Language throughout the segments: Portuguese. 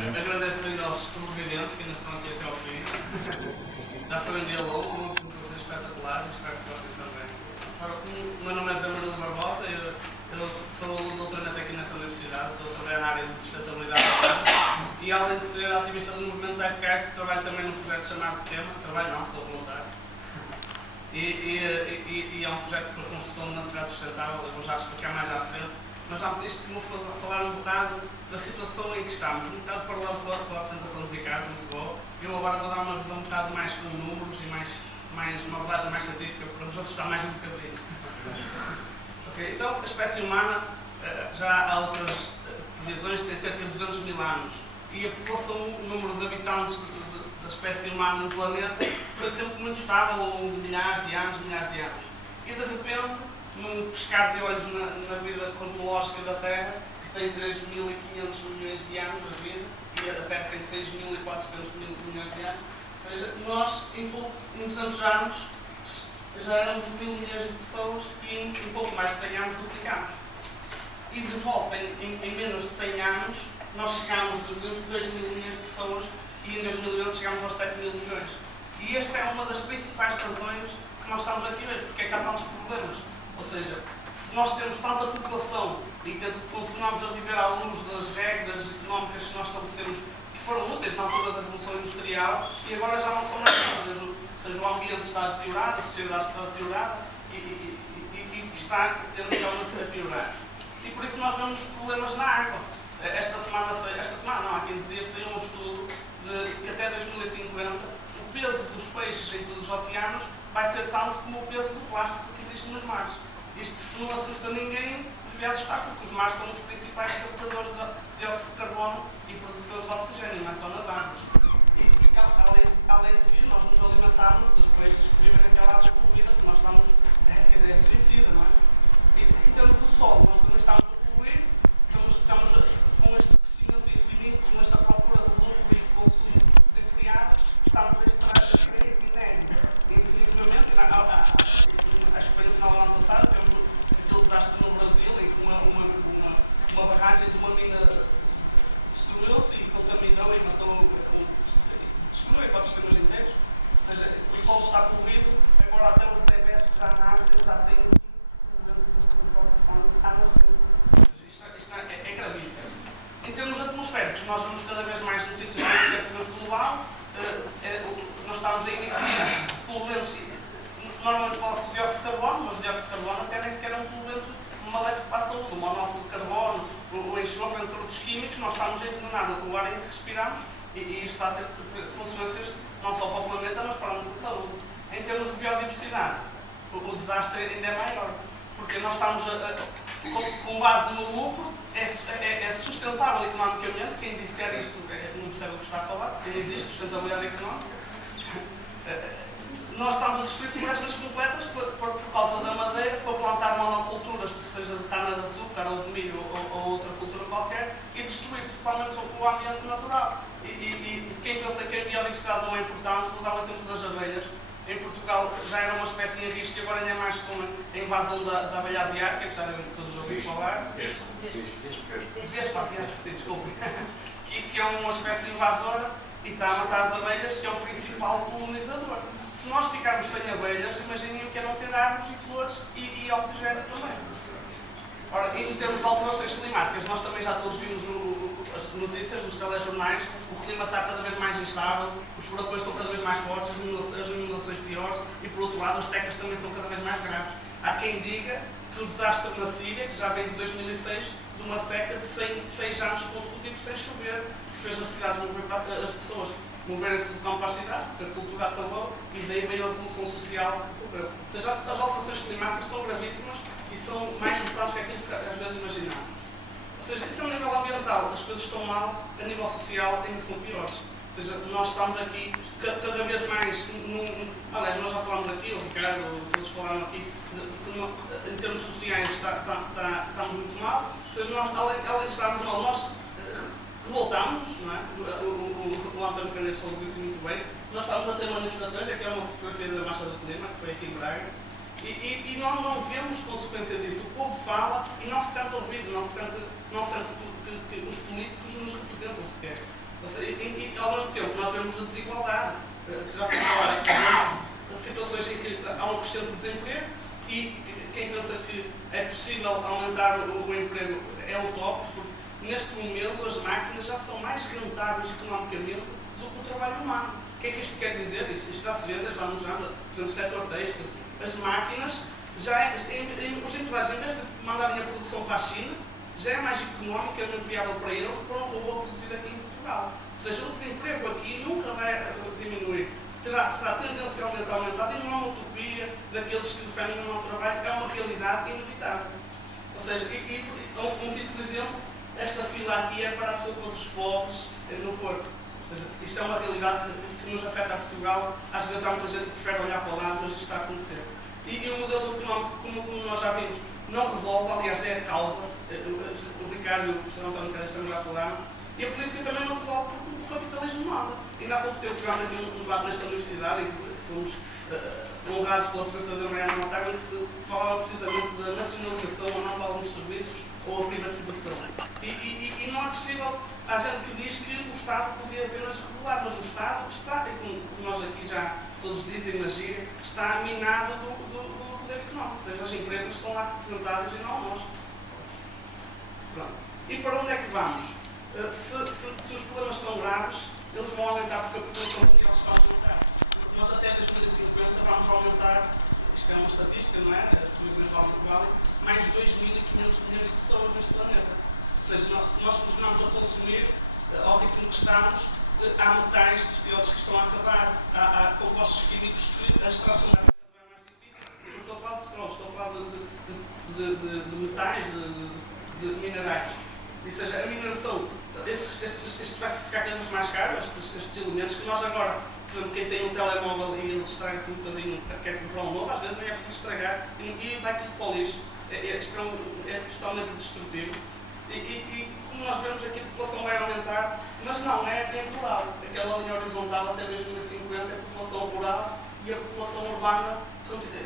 Agradeço ainda aos sobreviventes que ainda estão aqui até ao fim. Já foi um dia longo, uma apresentação espetacular, espero que possam também. O meu nome é José Manuel Barbosa, eu sou doutorando aqui nesta universidade, estou a trabalhar na área de sustentabilidade e além de ser ativista do movimento Zeitgeist, trabalho também num projeto chamado Tema, trabalho não, sou voluntário. E é um projeto para a construção de uma cidade sustentável, eu vou já explicar mais à frente. Mas já me disse que vou falar um bocado da situação em que estamos, um bocado paralelo com a apresentação de Ricardo, muito boa. Eu agora vou dar uma visão um bocado mais com números e uma abordagem mais científica para nos assustar mais um bocadinho. Okay? Então, a espécie humana, já há outras previsões, tem cerca de 200 mil anos. E a população, o número de habitantes da espécie humana no planeta foi sempre muito estável ao longo de milhares de anos. E de repente, num pescar de olhos na vida cosmológica da Terra, que tem 3.500 milhões de anos de vida, e a Terra tem 6.400 milhões de anos. Ou seja, nós, em uns anos, já éramos 1.000 milhões de pessoas e em pouco mais de 100 anos duplicámos. E de volta, em menos de 100 anos, nós chegámos dos 2.000 milhões de pessoas e em 2011 chegámos aos 7.000 milhões. E esta é uma das principais razões que nós estamos aqui hoje, porque é que há tantos problemas. Ou seja, se nós temos tanta população e continuamos a viver à luz das regras económicas que nós estabelecemos, que foram úteis na altura da Revolução Industrial e agora já não são mais úteis, ou seja, o ambiente está deteriorado, a sociedade está deteriorada e está tendencialmente a piorar. E por isso nós vemos problemas na água. Esta semana não, há 15 dias, saiu um estudo de que até 2050 o peso dos peixes em todos os oceanos vai ser tanto como o peso do plástico que existe nos mares. Isto, se não assusta ninguém, devia assustar, porque os mares são os principais captadores de dióxido de carbono e produtores de oxigênio, não é só nas árvores. E além de que nós nos alimentamos dos peixes que vivem naquela água poluída, que nós estamos, é suicida, não é? E em termos do solo, nós também estamos a poluir, estamos com este crescimento infinito, com esta procura de lucro e consumo desenfreado, estamos a extrair minério infinitivamente. Acho que foi no final do ano passado, temos aquele desastre no Brasil, em que uma barragem de uma mina destruiu-se e contaminou e matou, destruiu ecossistemas inteiros. Ou seja, o solo está poluído, agora até os bebés que já nascem já têm problemas de população à nascença. Isto é gravíssimo. Em termos atmosféricos, nós vemos cada vez mais notícias sobre o aquecimento global. Nós estamos a emitir, pelo menos, normalmente fala-se de dióxido de carbono, mas o dióxido de carbono até nem sequer é um poluente maléfico para a saúde. O monóxido de carbono, o enxofre, entre outros químicos, nós estamos a envenenar o ar em que respiramos e isto está a ter consequências não só para o planeta, mas para a nossa saúde. Em termos de biodiversidade, o desastre ainda é maior, porque nós estamos com base no lucro, é sustentável economicamente. Quem disser isto não percebe o que está a falar, não existe sustentabilidade económica. Nós estamos a destruir florestas completas por causa da madeira, para plantar monoculturas, que seja de cana-de-açúcar ou de milho ou outra cultura qualquer, e destruir totalmente o ambiente natural. E quem pensa que a biodiversidade não é importante, usava o exemplo das abelhas. Em Portugal já era uma espécie em risco e agora ainda é mais com a invasão da abelha asiática, que já devem todos ouvir falar. Vespa asiática, sim, desculpe. Que é uma espécie invasora e está a matar as abelhas, que é o principal polinizador. Se nós ficarmos sem abelhas, imaginem o que é não ter árvores e flores e oxigênio também. Ora, em termos de alterações climáticas, nós também já todos vimos as notícias nos telejornais, o clima está cada vez mais instável, os furacões são cada vez mais fortes, as inundações piores e, por outro lado, as secas também são cada vez mais graves. Há quem diga que o desastre na Síria, que já vem de 2006, de uma seca de 6 anos consecutivos sem chover, que fez as cidades as pessoas moverem-se do campo às cidades, porque a cultura acabou e daí veio a revolução social. Ou seja, as alterações climáticas são gravíssimas e são mais importantes que aquilo que às vezes imaginamos. Ou seja, isso é um nível ambiental, as coisas estão mal, a nível social ainda são piores. Ou seja, nós estamos aqui cada vez mais, aliás, nós já falámos aqui, o Ricardo, todos falaram aqui, em termos sociais estamos muito mal. Ou seja, nós, além de estarmos mal, nós revoltámos, não é? O António Fernandes falou disso muito bem. Nós estamos a ter manifestações, aqui é uma fotografia da Marcha do Clima, que foi aqui em Braga, e nós não vemos consequência disso. O povo fala e não se sente ouvido, não se sente que os políticos nos representam sequer. aumentar o emprego é utópico, porque neste momento as máquinas já são mais rentáveis economicamente do que o trabalho humano. O que é que isto quer dizer? Isto está a se ver desde há uns anos, por exemplo, o setor têxtil. As máquinas, os empresários, em vez de mandarem a produção para a China, já é mais economicamente viável para eles para um robô produzido aqui em Portugal. Ou seja, o desemprego aqui nunca vai diminuir. Será tendencialmente aumentado e não é uma utopia daqueles que defendem o não trabalho, é uma realidade inevitável. Ou seja, um tipo de exemplo, esta fila aqui é para a sopa dos pobres no Porto. Ou seja, isto é uma realidade que nos afeta a Portugal. Às vezes há muita gente que prefere olhar para o lado, mas isto está a acontecer. E o modelo económico, como nós já vimos, não resolve, aliás, é a causa. O Ricardo e o professor António Carlos também já falaram. E a política também não resolve porque o capitalismo não anda. Ainda há pouco tempo tivemos aqui um debate nesta universidade em que fomos honrados pela professora da Mariana Montaga, que se falava precisamente da nacionalização ou não de alguns serviços ou a privatização. E não é possível. Há gente que diz que o Estado podia apenas regular, mas o Estado está, como nós aqui já todos dizem na gíria, está minado do poder económico. Ou seja, as empresas estão lá representadas e não nós. Pronto. E para onde é que vamos? Se os problemas são graves, eles vão aumentar porque a população mundial está a aumentar. Porque nós até 2050 vamos aumentar, isto é uma estatística, não é? As previsões valem que valem, mais 2.500 milhões de pessoas neste planeta. Ou seja, se nós continuarmos a consumir ao ritmo que estamos, há metais preciosos que estão a acabar, há compostos químicos que a extração dessa é mais difícil. Eu não estou a falar de petróleo, estou a falar de metais, de minerais. Ou seja, a mineração, este vai ficar cada vez mais caro, estes elementos que nós agora, por exemplo, quem tem um telemóvel e ele estraga-se um bocadinho, quer comprar um novo, às vezes nem é preciso estragar e vai tudo para o lixo. Isto é totalmente destrutivo. E como nós vemos aqui, a população vai aumentar, mas não é rural. Aquela linha horizontal até 2050 é a população rural e a população urbana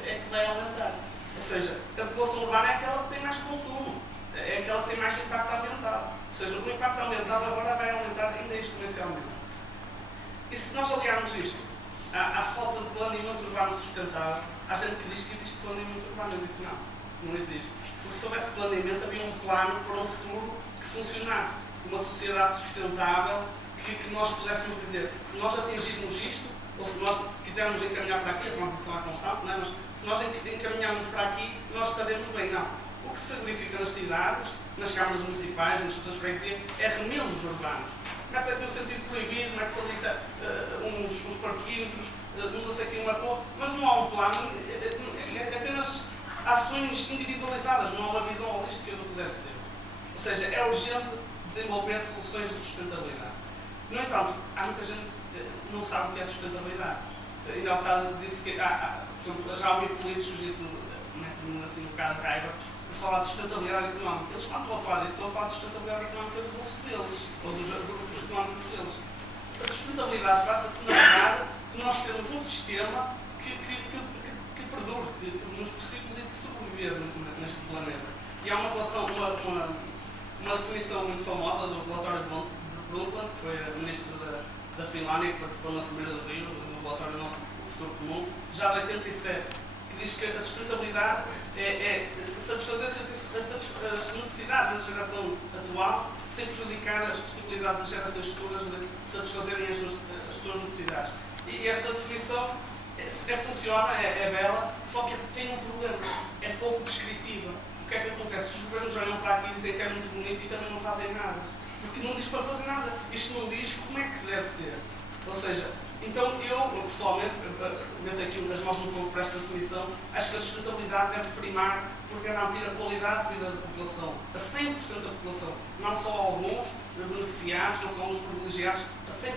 é que vai aumentar. Ou seja, a população urbana é aquela que tem mais consumo, é aquela que tem mais impacto ambiental. Ou seja, o impacto ambiental agora vai aumentar ainda exponencialmente. E se nós aliarmos isto à falta de planeamento urbano sustentável, há gente que diz que existe planeamento urbano, eu digo que não existe. Porque se houvesse planeamento, havia um plano para um futuro que funcionasse, uma sociedade sustentável, que nós pudéssemos dizer, se nós atingirmos isto, ou se nós quisermos encaminhar para aqui, a transição é constante, não é? Mas se nós encaminharmos para aqui, nós estaremos bem. Não. O que se significa nas cidades, nas câmaras municipais, nas outras freguesias, é remendos urbanos. Quer dizer, no sentido proibido, não é que se alita uns parquímetros, não sei quem marcou, mas não há um plano, é apenas ações individualizadas, não há uma visão holística do que deve ser. Ou seja, é urgente desenvolver soluções de sustentabilidade. No entanto, há muita gente que não sabe o que é sustentabilidade. Ainda há bocado disse que, por exemplo, já ouvi políticos disse, mete-me assim um bocado de raiva, de falar de sustentabilidade económica. Eles não estão a falar disso, estão a falar de sustentabilidade económica do bolso deles, ou dos grupos económicos deles. A sustentabilidade trata-se, na verdade, de nós termos um sistema que perdure, que nos possibilite sobreviver neste planeta. E há uma relação, uma definição muito famosa do relatório de Brundtland, que foi a ministra da Finlândia, que participou na Cimeira do Rio, no relatório do nosso futuro comum, já de 87, que diz que a sustentabilidade é satisfazer as necessidades da geração atual sem prejudicar as possibilidades das gerações futuras de satisfazerem as suas necessidades. E esta definição funciona, é bela, só que tem um problema, é pouco descritiva. O que é que acontece? Os governos olham para aqui e dizem que é muito bonito e também não fazem nada. Porque não diz para fazer nada. Isto não diz como é que se deve ser. Ou seja, então eu pessoalmente, meto aqui as mãos no fogo para esta definição, acho que a sustentabilidade deve primar por garantir a qualidade de vida da população, a 100% da população. Não só alguns beneficiados, não só uns privilegiados, a 100%.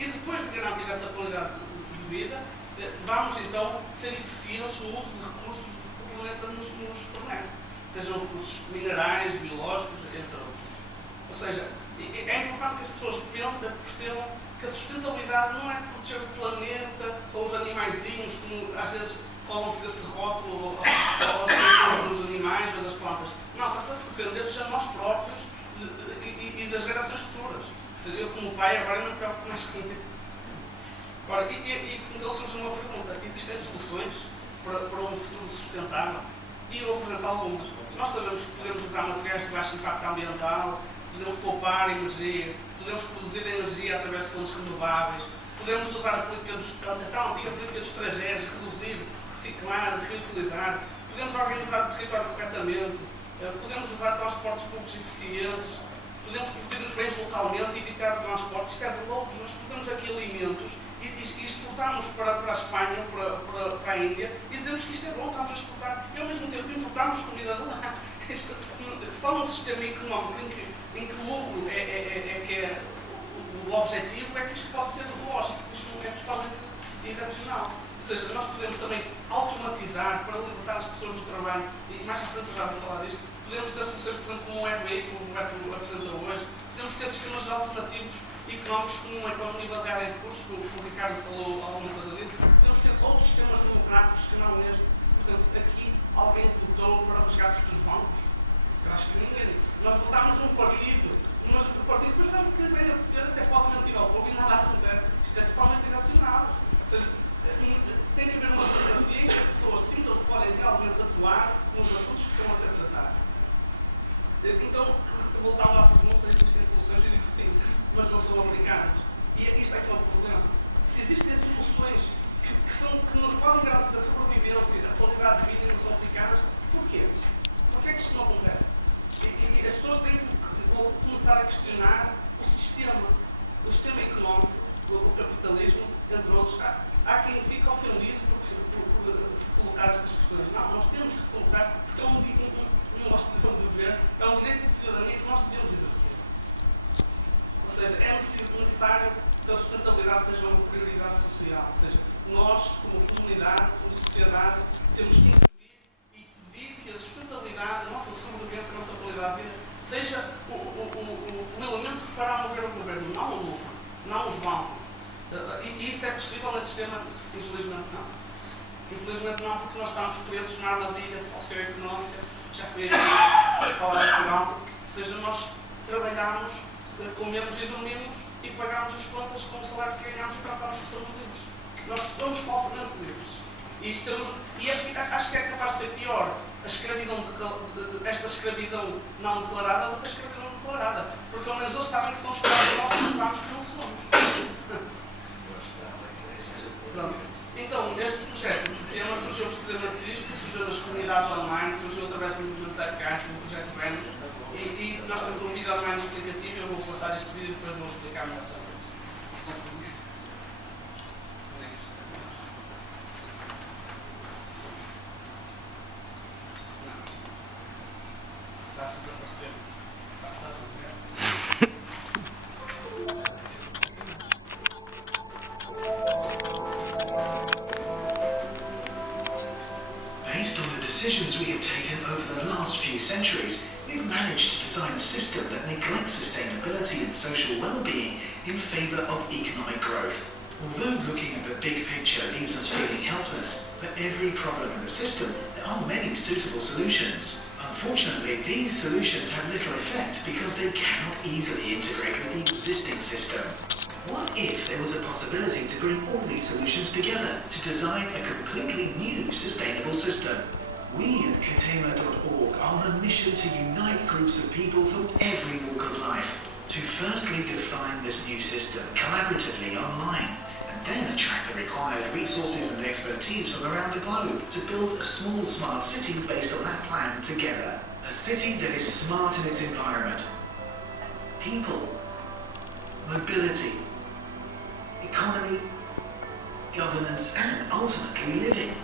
E depois de garantir essa qualidade de vida, vamos então ser eficientes no uso de recursos que o planeta nos fornece. Sejam recursos minerais, biológicos, entre outros. Ou seja, é importante que as pessoas percebam que a sustentabilidade não é proteger o planeta ou os animaizinhos, como às vezes rolam-se esse rótulo ou os animais ou das plantas. Não, trata-se de defender-nos a nós próprios e das gerações futuras. Quer dizer, eu como pai agora não me preocupo mais com isso. Ora, então surge uma pergunta: existem soluções para um futuro sustentável? E eu vou apresentar ao longo dos Nós sabemos que podemos usar materiais de baixo impacto ambiental, podemos poupar energia, podemos produzir energia através de fontes renováveis, podemos usar a tal antiga política dos trajetos, reduzir, reciclar, reutilizar, podemos organizar o território corretamente, podemos usar transportes públicos eficientes, podemos produzir os bens localmente e evitar o transporte. Isto é de loucos. Nós produzimos aqui alimentos e exportamos para a Espanha, para a Índia, e dizemos que isto é bom, estamos a exportar, e ao mesmo tempo importamos comida de lá. Só um sistema económico em que o lucro é o objetivo, é que isto pode ser lógico, isto é totalmente irracional. Ou seja, nós podemos também automatizar para libertar as pessoas do trabalho, e mais à frente já vou falar disto, podemos ter soluções, por exemplo, como o EBI, como o Roberto apresentou hoje, podemos ter sistemas alternativos económicos como uma economia baseada em recursos, como o Ricardo falou alguma coisa disso. Podemos ter outros sistemas democráticos que não mesmo. Por exemplo, aqui alguém votou para os resgates dos bancos. Eu acho que ninguém. Nós votámos num partido, mas o partido depois vai bem acontecer, até pode mentir ao povo e nada acontece. Isto é totalmente irracional. Ou seja, tem que haver uma democracia em que as pessoas sintam que podem realmente atuar nos assuntos que estão a ser tratados. Então, voltando à pergunta, existem soluções? Eu digo que sim, mas não são aplicadas. E isto é que é o problema. Se existem soluções que nos podem garantir a sobrevivência, a qualidade de vida e não são aplicadas, porquê? Porquê é que isto não acontece? E as pessoas têm que começar a questionar o sistema económico, o capitalismo, entre outros. Há quem fique ofendido por se colocar estas questões. Não, nós temos que colocar, porque é um nosso dever, é um direito de cidadania que nós devemos exercer. Ou seja, é necessário que a sustentabilidade seja uma prioridade social. Ou seja, nós, como comunidade, como sociedade, temos que intervir e pedir que a sustentabilidade, a nossa sobrevivência, a nossa qualidade de vida, seja o elemento que fará mover o governo, não o lucro, não os bancos. E isso é possível nesse sistema? Infelizmente não. Infelizmente não, porque nós estamos presos na armadilha socioeconómica, já foi aqui falar de Portugal. Ou seja, nós trabalhamos, comemos e dormimos e pagamos as contas com o salário que ganhamos e pensamos que somos livres. Nós somos falsamente livres. Acho que é capaz de ser pior esta escravidão não declarada do que a escravidão declarada. Porque ao menos eles sabem que são escravos e nós pensamos que não somos. Então, este projeto de tema surgiu precisamente disto, surgiu nas comunidades online, surgiu através do movimento Zeitgeist, do projeto Vênus, e nós temos um vídeo online explicativo, eu vou passar este vídeo e depois vou explicar melhor. Se conseguir. Está a desaparecer. Based on the decisions we have taken over the last few centuries, we've managed to design a system that neglects sustainability and social well-being in favour of economic growth. Although looking at the big picture leaves us feeling helpless, for every problem in the system, there are many suitable solutions. Unfortunately, these solutions have little effect because they cannot easily integrate with the existing system. What if there was a possibility to bring all these solutions together to design a completely new sustainable system? We at Container.org are on a mission to unite groups of people from every walk of life to firstly define this new system collaboratively online and then attract the required resources and expertise from around the globe to build a small smart city based on that plan together. A city that is smart in its environment. People. Mobility. Economy, governance, and ultimately living.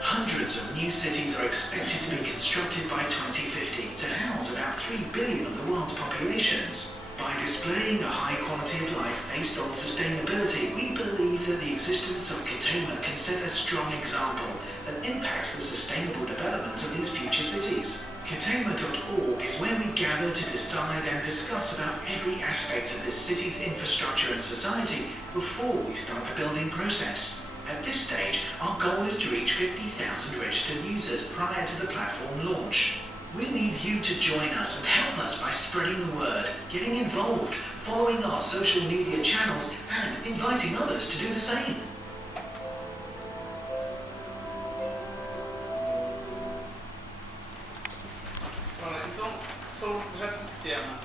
Hundreds of new cities are expected to be constructed by 2050 to house about 3 billion of the world's populations. By displaying a high quality of life based on sustainability, we believe that the existence of Katoma can set a strong example that impacts the sustainable development of these future cities. Katoma.org is where we gather to decide and discuss about every aspect of this city's infrastructure and society before we start the building process. At this stage, our goal is to reach 50,000 registered users prior to the platform launch. We need you to join us and help us by spreading the word, getting involved, following our social media channels, and inviting others to do the same. sobre o projeto de tema.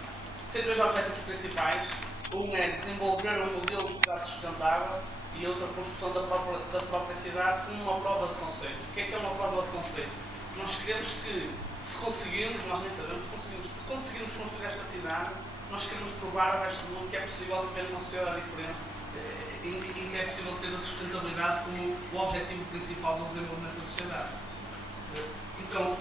Tem dois objetivos principais. Um é desenvolver um modelo de cidade sustentável e outro a construção da própria cidade como uma prova de conceito. O que é uma prova de conceito? Nós queremos que, se conseguirmos, nós nem sabemos se conseguirmos construir esta cidade, nós queremos provar ao resto do mundo que é possível viver numa sociedade diferente e que é possível ter a sustentabilidade como o objetivo principal do desenvolvimento da sociedade. Então,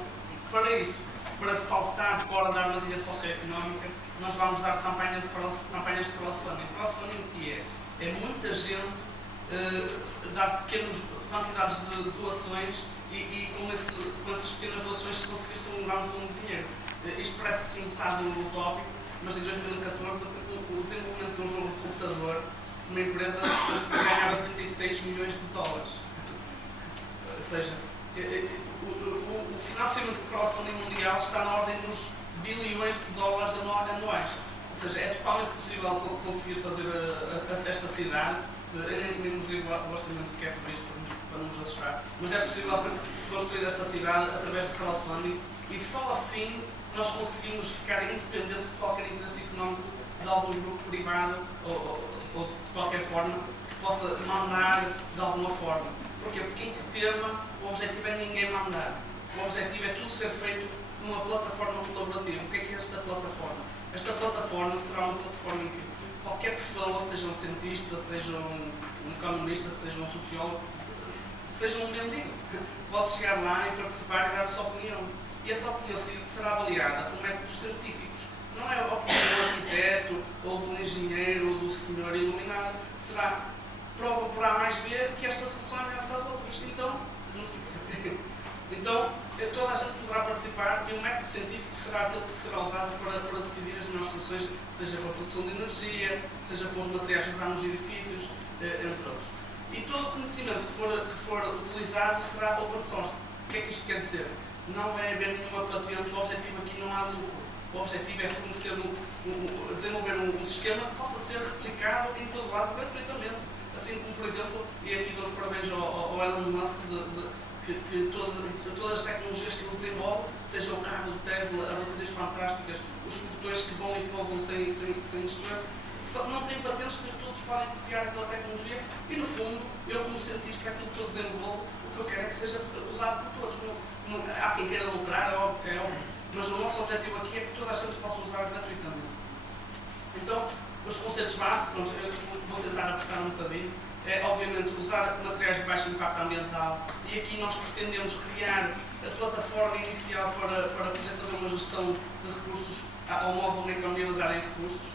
para isso, para saltar fora da armadilha socioeconómica, nós vamos usar campanhas de crowdfunding. Crowdfunding o que é? É muita gente dar pequenas quantidades de doações e com essas pequenas doações conseguir-se um grande volume de dinheiro. Isto parece sim um bocado utópico, mas em 2014 o desenvolvimento de um jogo de computador, uma empresa conseguiu ganhar 86 milhões de dólares. Ou seja, o financiamento do crowdfunding mundial está na ordem dos bilhões de dólares anuais. Ou seja, é totalmente possível conseguir fazer esta cidade. Eu nem nos digo o orçamento que é para isto, para nos assustar, mas é possível construir esta cidade através de crowdfunding e só assim nós conseguimos ficar independentes de qualquer interesse económico de algum grupo privado ou de qualquer forma que possa mandar de alguma forma. Porquê? Porque em que tema o objetivo é ninguém mandar. O objetivo é tudo ser feito numa plataforma colaborativa. O que é esta plataforma? Esta plataforma será uma plataforma em que qualquer pessoa, seja um cientista, seja um economista, seja um sociólogo, seja um mendigo, pode chegar lá e participar e dar a sua opinião. E essa opinião será avaliada com métodos científicos. Não é a opinião do arquiteto, ou do engenheiro, ou do senhor iluminado. Será prova por A mais B que esta solução é melhor que as outras. Então, toda a gente poderá participar e o método científico será aquele que será usado para decidir as melhores soluções, seja para a produção de energia, seja para os materiais que usamos nos edifícios, entre outros. E todo o conhecimento que for utilizado será open source. O que é que isto quer dizer? Não é haver nenhuma patente, o objetivo aqui não há lucro. O objetivo é fornecer desenvolver um sistema que possa ser replicado em todo lado gratuitamente. Assim como, por exemplo, e aqui dou os parabéns ao Elon Musk que todas as tecnologias que ele desenvolve, seja o carro do Tesla, as baterias fantásticas, os foguetões que vão e pousam sem destruir, não têm patentes, todos podem copiar pela tecnologia e, no fundo, eu como cientista, aquilo que eu desenvolvo, o que eu quero é que seja usado por todos. Há quem queira lucrar, é óbvio, mas o nosso objetivo aqui é que toda a gente possa usar gratuitamente. Então, os conceitos básicos, eu vou tentar apressar um bocadinho, é obviamente usar materiais de baixo impacto ambiental e aqui nós pretendemos criar a plataforma inicial para poder fazer uma gestão de recursos ao modo de economizar em recursos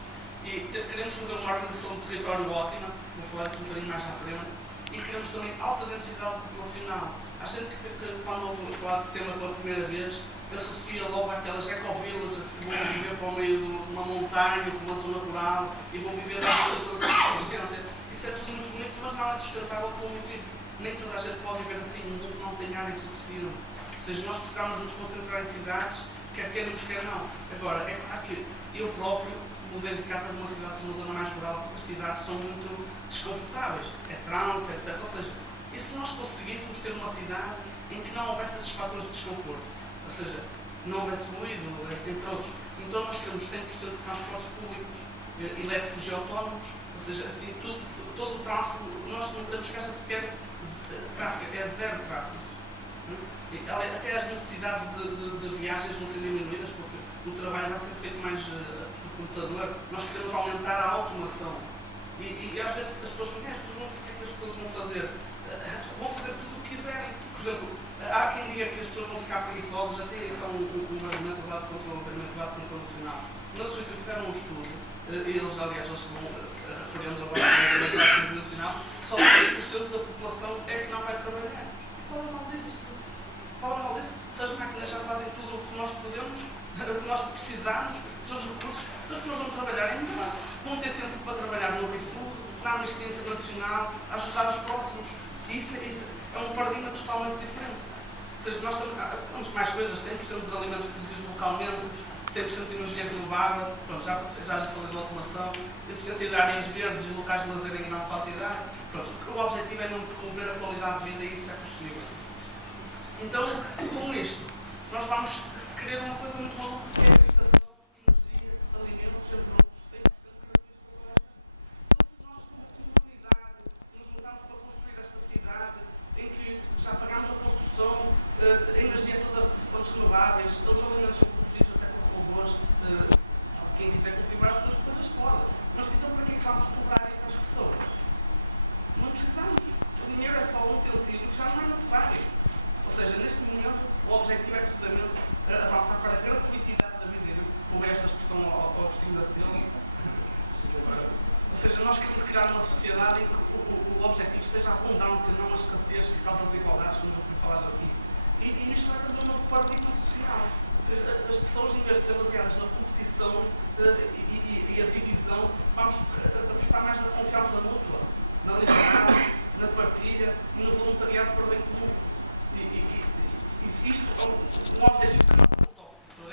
e queremos fazer uma organização de território ótima, vou falar isso um bocadinho mais à frente, e queremos também alta densidade populacional. Há gente que quando ouve falar de tema pela primeira vez, associa logo àquelas ecovillages que vão viver para o meio de uma montanha, de uma zona rural e vão viver da agricultura sem subsistência. Isso é tudo muito bonito, mas não é sustentável por um motivo. Nem toda a gente pode viver assim, um mundo não tem área suficiente. Ou seja, nós precisamos nos concentrar em cidades, quer queiramos, quer não. Agora, é claro que eu próprio mudei de casa de uma cidade para uma zona mais rural, porque as cidades são muito desconfortáveis. É trânsito, etc. Ou seja, e se nós conseguíssemos ter uma cidade em que não houvesse esses fatores de desconforto? Ou seja, não houvesse ruído, entre outros. Então nós queremos 100% de transportes públicos, elétricos e autónomos, ou seja, assim, todo o tráfego, nós não temos caixa sequer tráfego, é zero tráfego. Até as necessidades de viagens vão ser diminuídas, porque o trabalho vai ser feito mais por computador. Nós queremos aumentar a automação. E às vezes as pessoas falam, o que é que as pessoas vão fazer? Vão fazer tudo o que quiserem. Por exemplo, há quem diga que as pessoas vão ficar preguiçosas, até isso é um argumento usado contra o primeiro classe condicional. Na Suíça fizeram um estudo, e eles, aliás, eles vão referindo agora ao primeiro classe condicional, só 10% da população é que não vai trabalhar. Qual é o mal disso? Qual é o mal disso? Se as máquinas já fazem tudo o que nós podemos, o que nós precisamos, todos os recursos, se as pessoas vão trabalhar, vão ter tempo para trabalhar no refúgio, na Amnistia Internacional, ajudar os próximos. Isso é um paradigma totalmente diferente. Ou seja, nós temos mais coisas, 100% de alimentos produzidos localmente, 100% de energia renovável, pronto, já lhe falei de automação, existência de áreas verdes e locais de lazer em grande quantidade. Pronto, o objetivo é não promover a qualidade de vida e isso é possível. Então, com isto, nós vamos querer uma coisa muito maluca, que é a educação nós queremos criar uma sociedade em que o objetivo seja a abundância, não a escassez que causa desigualdades, como eu tenho falado aqui. E isto vai trazer um novo paradigma social. Ou seja, as pessoas, em vez de ser baseadas na competição e a divisão, vamos buscar mais na confiança mútua, na liberdade, na partilha e no voluntariado para o bem comum. E isto é um objetivo.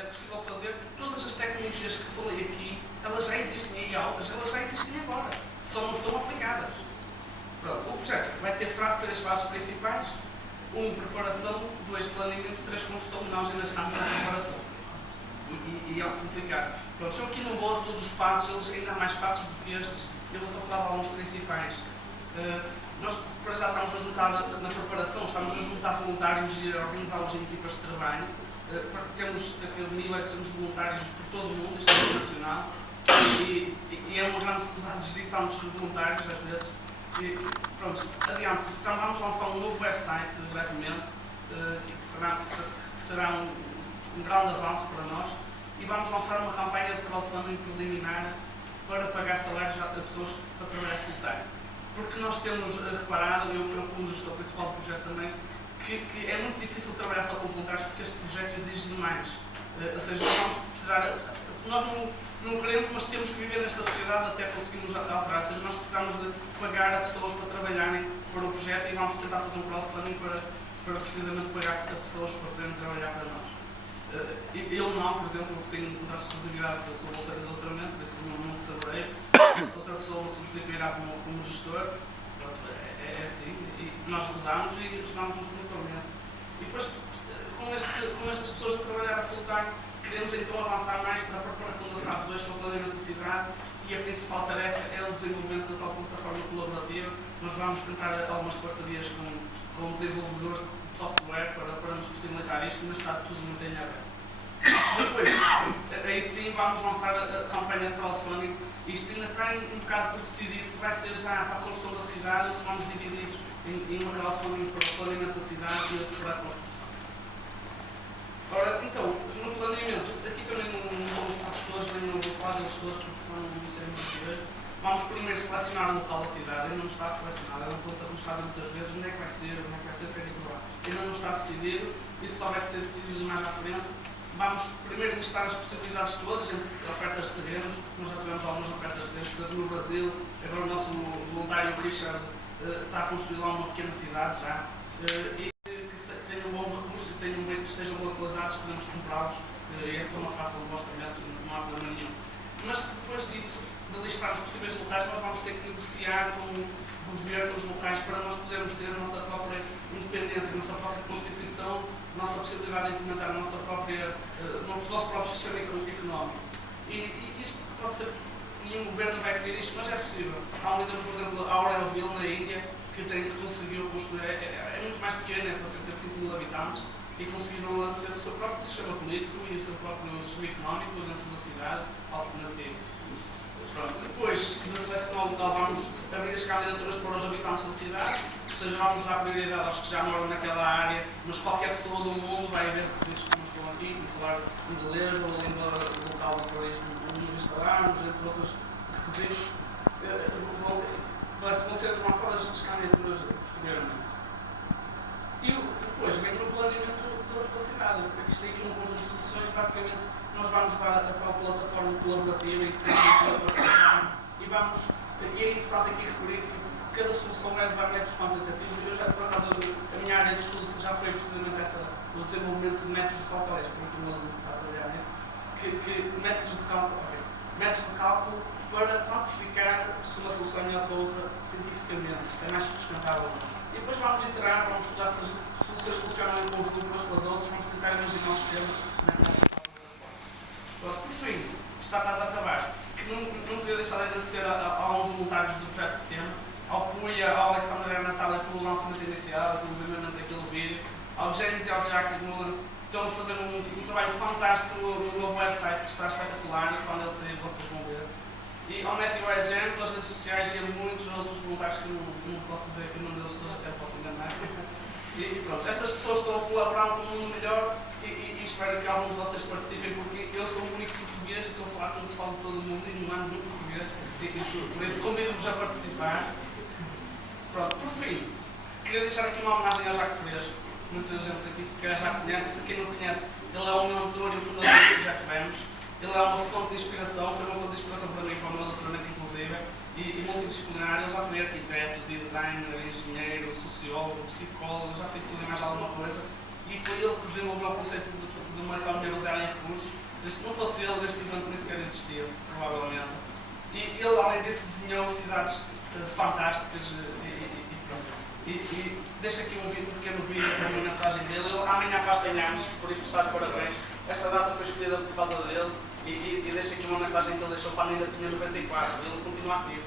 É possível fazer todas as tecnologias que falei aqui, elas já existem e altas, elas já existem agora, só não estão aplicadas. Pronto, o projeto vai ter três fases principais: 1, preparação; 2, planeamento; 3, construção. Nós ainda estamos na preparação e é complicado. Pronto, são aqui no bolo todos os passos, eles ainda há mais passos do que estes, eu vou só falar de alguns principais. Nós para já estamos a juntar na preparação, estamos a juntar voluntários e a organizá-los em equipas de trabalho. Temos cerca de 1.800 voluntários por todo o mundo, isto é internacional, e é uma grande dificuldade de gerir tantos voluntários às vezes. E pronto, adiante, então vamos lançar um novo website brevemente, que será um grande avanço para nós, e vamos lançar uma campanha de crowdfunding preliminar para pagar salários a pessoas para trabalhar full-time. Porque nós temos reparado, eu como gestor principal do projeto também, que é muito difícil trabalhar só com voluntários porque este projeto exige demais. Ou seja, nós vamos precisar, nós não queremos, mas temos que viver nesta sociedade até conseguirmos alterar. Ou seja, nós precisamos de pagar a pessoas para trabalharem para o projeto e vamos tentar fazer um crowdfunding para precisamente pagar a pessoas para poderem trabalhar para nós. Eu não, por exemplo, tenho um contrato de exclusividade, porque eu sou bolseiro de doutoramento, por isso não saberei. Outra pessoa substituirá como gestor. É assim, e nós mudamos e ajudamos o voluntariado. E depois, com estas pessoas a trabalhar a full-time, queremos então avançar mais para a preparação da fase 2, com o planeamento da cidade, e a principal tarefa é o desenvolvimento da tal plataforma colaborativa. Nós vamos tentar algumas parcerias com desenvolvedores de software para nos possibilitar isto, mas está tudo muito em aberto. Depois, aí sim, vamos lançar a campanha de crowdfunding. Isto ainda está um bocado por decidir se vai ser já para a construção da cidade ou se vamos dividir em uma crowdfunding para o planeamento da cidade e outra para a construção. Ora, então, no planeamento, aqui também não vamos para os todos, nem não vou falar das todos porque são não sei muito saber. Vamos primeiro selecionar o local da cidade, ainda não está selecionado, é uma pergunta que nos fazem muitas vezes: onde é que vai ser, onde é que vai ser, ainda não está decidido, isso só vai ser decidido mais à frente. Vamos primeiro listar as possibilidades todas entre ofertas de terrenos, nós já tivemos algumas ofertas de terrenos, portanto no Brasil, agora o nosso voluntário Richard está a construir lá uma pequena cidade já, e que tenham bons recursos e que estejam localizados, podemos comprá-los, e essa é uma fácil do orçamento, não há problema nenhum. Mas depois disso, de listar os possíveis locais, nós vamos ter que negociar com governos locais para nós podermos ter a nossa própria independência, a nossa própria Constituição, a nossa possibilidade de implementar o nosso próprio sistema económico. E isso pode ser, nenhum governo vai pedir isto, mas é possível. Há um exemplo, por exemplo, a Auroville, na Índia, que conseguiu construir, é muito mais pequena, é para cerca de 5.000 habitantes, e conseguiram ser o seu próprio sistema político e o seu próprio sistema económico dentro da cidade alternativo. Pronto. Depois de selecionar o local, vamos abrir as candidaturas para os habitantes da cidade, ou seja, vamos dar prioridade aos que já moram naquela área, mas qualquer pessoa do mundo vai haver residentes que estão aqui, que falar inglês ou a língua local que nos instalarmos, entre outros requisitos. Vão ser lançadas as candidaturas posteriormente. E depois vem o planeamento da cidade. Isto tem aqui um conjunto de funções, basicamente nós vamos dar a tal plataforma colaborativa e é importante aqui referir que cada solução vai usar métodos quantitativos. Eu já, por acaso, a minha área de estudo já foi precisamente o desenvolvimento de métodos de cálculo, métodos de cálculo para quantificar se uma solução é para outra cientificamente, se é mais sustentável. E depois vamos iterar, vamos estudar se as soluções funcionam em conjunto umas com as outras, vamos tentar imaginar o sistema. Por fim, está quase a acabar. Não podia deixar de agradecer aos voluntários do projeto que temos, ao Puia, ao Alexandre e à Natália pelo lançamento inicial, pelo desenvolvimento daquele vídeo, ao James e ao Jack estão a fazer um trabalho fantástico no novo website que está espetacular, e quando ele sair vocês vão ver. E ao Matthew e Jen pelas redes sociais e a muitos outros voluntários que não posso dizer aqui, um deles até posso enganar. E pronto, estas pessoas estão a colaborar com um mundo melhor e espero que alguns de vocês participem, porque eu sou o único português que estou a falar com o pessoal de todo o mundo e não ando muito português. E Por isso convido-vos a participar. Pronto, por fim, queria deixar aqui uma homenagem ao Jacques Freixo. Muita gente aqui se calhar já conhece, porque quem não conhece, ele é um mentor e o fundador do projeto Vemos. Ele é uma fonte de inspiração, foi uma fonte de inspiração para mim, para o meu doutoramento inclusive, e multidisciplinar. Ele já foi arquiteto, designer, engenheiro, sociólogo, psicólogo, já fez tudo e mais alguma coisa. E foi ele que desenvolveu o conceito de uma economia baseada em recursos. Se não fosse ele, este evento nem sequer existia, provavelmente. E ele, além disso, desenhou cidades fantásticas e deixa aqui um pequeno vídeo com uma mensagem dele. Ele amanhã faz 100 anos, por isso está de parabéns. Esta data foi escolhida por causa dele e deixa aqui uma mensagem que ele deixou quando ainda tinha 94 e ele continua ativo.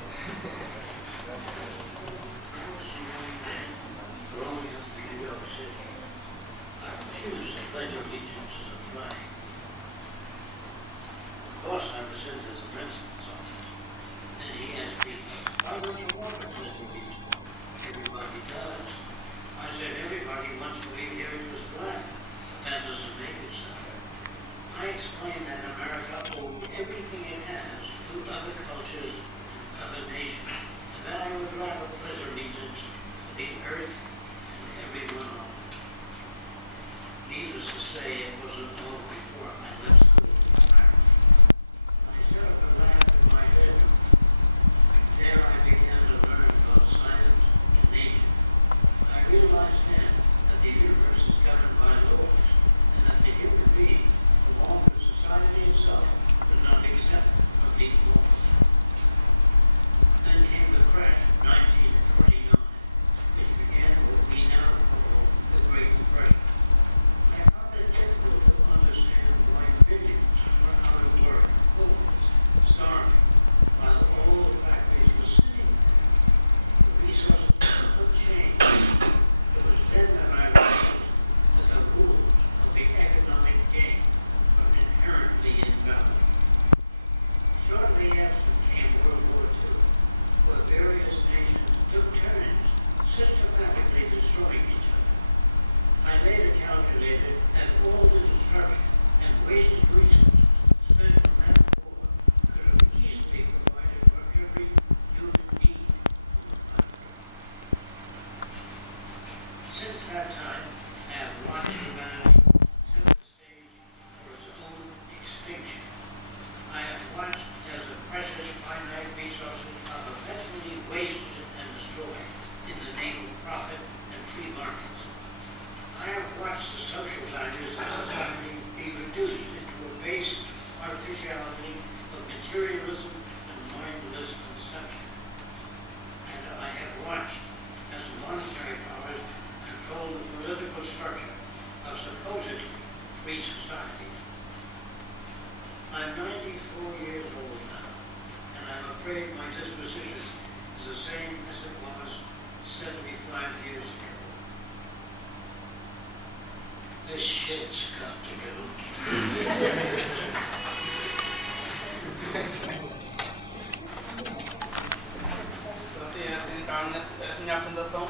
A minha fundação